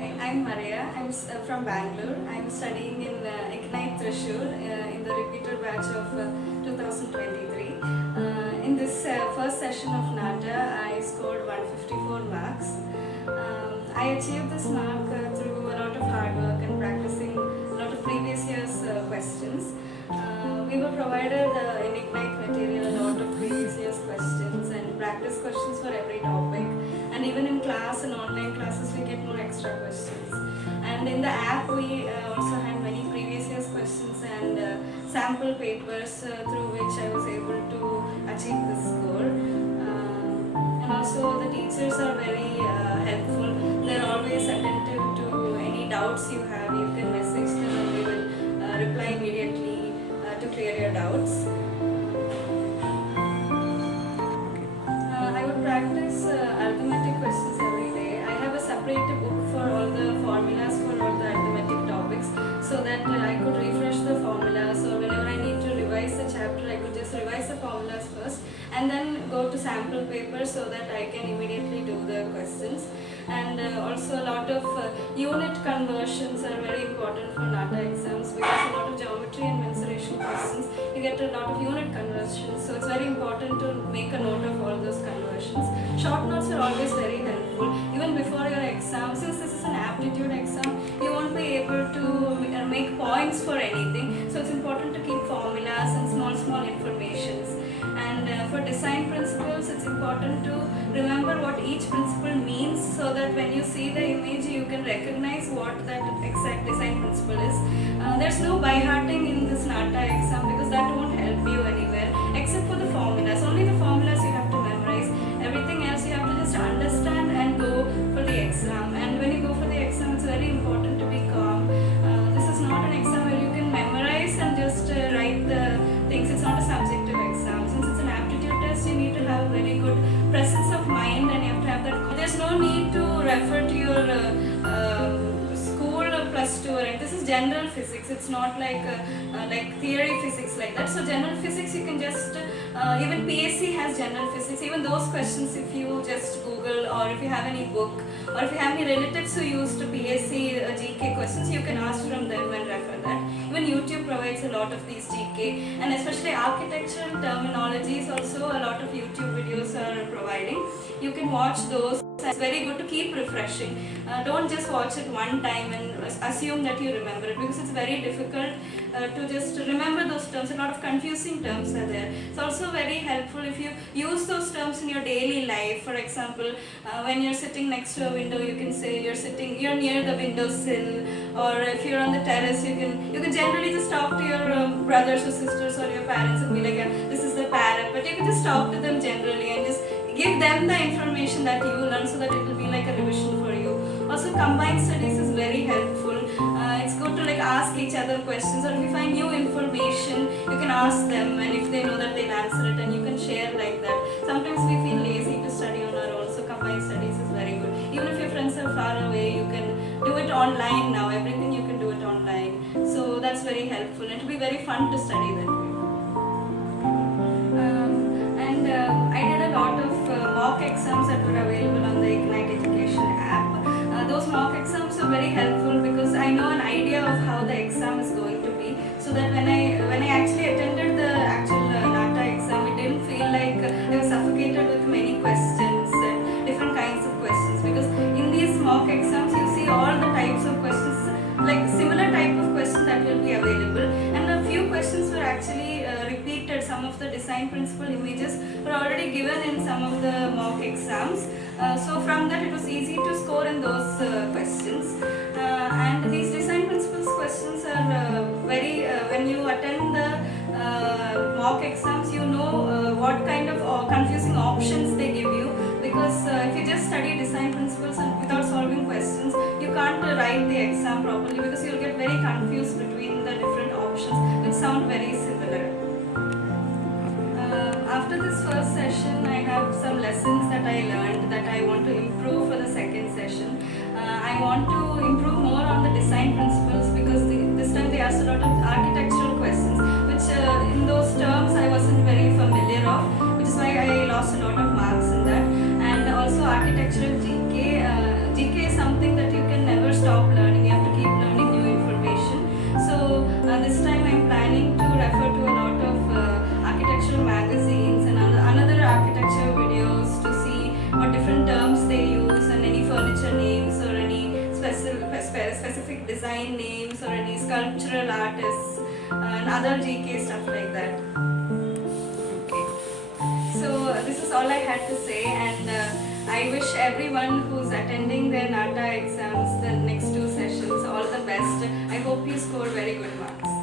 I'm Mariya. From Bangalore. I'm studying in Ignite Thrissur in the repeated batch of 2023. In this first session of Nata, I scored 154 marks. I achieved this mark through a lot of hard work and practicing a lot of previous year's questions. We were provided in Ignite material a lot of previous year's questions and practice questions for every topic. And even in class and online classes, we get more extra questions. And in the app, we also had many previous year's questions and sample papers through which I was able to achieve this score. And also, the teachers are very helpful. They're always attentive to any doubts you have. You can message them and they will reply immediately to clear your doubts. I would practice arithmetic questions every day. I have a separate book for all the formulas for all the arithmetic topics so that I could refresh the formulas, or whenever I need to revise the chapter, I could just revise the formulas first and then go to sample paper so that I can immediately do the questions. And also a lot of unit conversions are very important for Nata exams, because a lot of geometry and mensuration questions, you get a lot of unit conversions. So it's very important to make a note of all those conversions. Short notes are always very helpful. Even before your exam, since this is an aptitude exam, you won't be able to make points for anything. So it's important to keep formulas and small informations. And for design principles, it's important to remember what each principle means, so that when you see the image, you can recognize what that exact design principle is. There's no by-hearting in this Nata exam, because that won't help you anywhere except for the formulas. Only the formulas you have to memorize. Everything else you have to just understand and go for the exam. And when you go for the exam, it's very important to be calm. This is not an exam where you can memorize and just write the things. It's not a subjective exam. Since it's an aptitude test, you need to have very good presence of mind, and you have to have that. There's no need to refer to your school plus 2, and this is general physics. It's not like theory physics like that. So general physics, you can just even PSC has general physics. Even those questions, if you just Google, or if you have any book, or if you have any relatives who used PSC GK questions, you can ask from them and refer that. Even YouTube provides a lot of these GK, and especially architectural terminologies also a lot of YouTube videos are providing. You can watch those. It's very good to keep refreshing. Don't just watch it one time and assume that you remember it, because it's very difficult to just remember those terms. A lot of confusing terms are there. It's also very helpful if you use those terms in your daily life. For example, when you're sitting next to a window, you can say you're near the windowsill, or if you're on the terrace, you can generally just talk to your brothers or sisters or your parents and be like, this is the parrot. But you can just talk to them generally and just give them the information that you learn, so that it will be like a revision for you. Also, combined studies is very helpful. It's good to ask each other questions, or if you find new information, you can ask them, and if they know that, they'll answer it, and you can share like that. Sometimes we feel lazy to study on our own, so combined studies is very good. Even if your friends are far away, you can do it online now. Everything you can do it online. So that's very helpful, and it will be very fun to study that way. I did a lot of mock exams that were available on the Ignite Education app. Those mock exams are very helpful, because I know an idea of how the exam is going to be, so that when I actually attended the actual Nata exam, it didn't feel like I was suffocated with many questions and different kinds of questions, because in these mock exams you see all the types of questions, like similar type of questions that will be available, and a few questions were actually repeated. Some of the design principle images were already given in some of the mock exams, so from that it was easy to score in those questions. And these design principles questions are very when you attend the mock exams, you know what kind of confusing options they give you, because if you just study design principles and without solving questions, you can't write the exam properly, because you'll get very confused between the different options which sound very similar. After this first session, I have some lessons that I learned that I want to improve for the second session. I want to improve more on the design principles, because this time they asked a lot of architectural questions, which in those terms I wasn't very familiar of, which is why I lost a lot of marks in that. And also architectural GK. GK is something that you can never graphic design names or any sculptural artists and other GK stuff like that. Okay. So this is all I had to say, and I wish everyone who's attending their Nata exams, the next two sessions, all the best. I hope you score very good marks.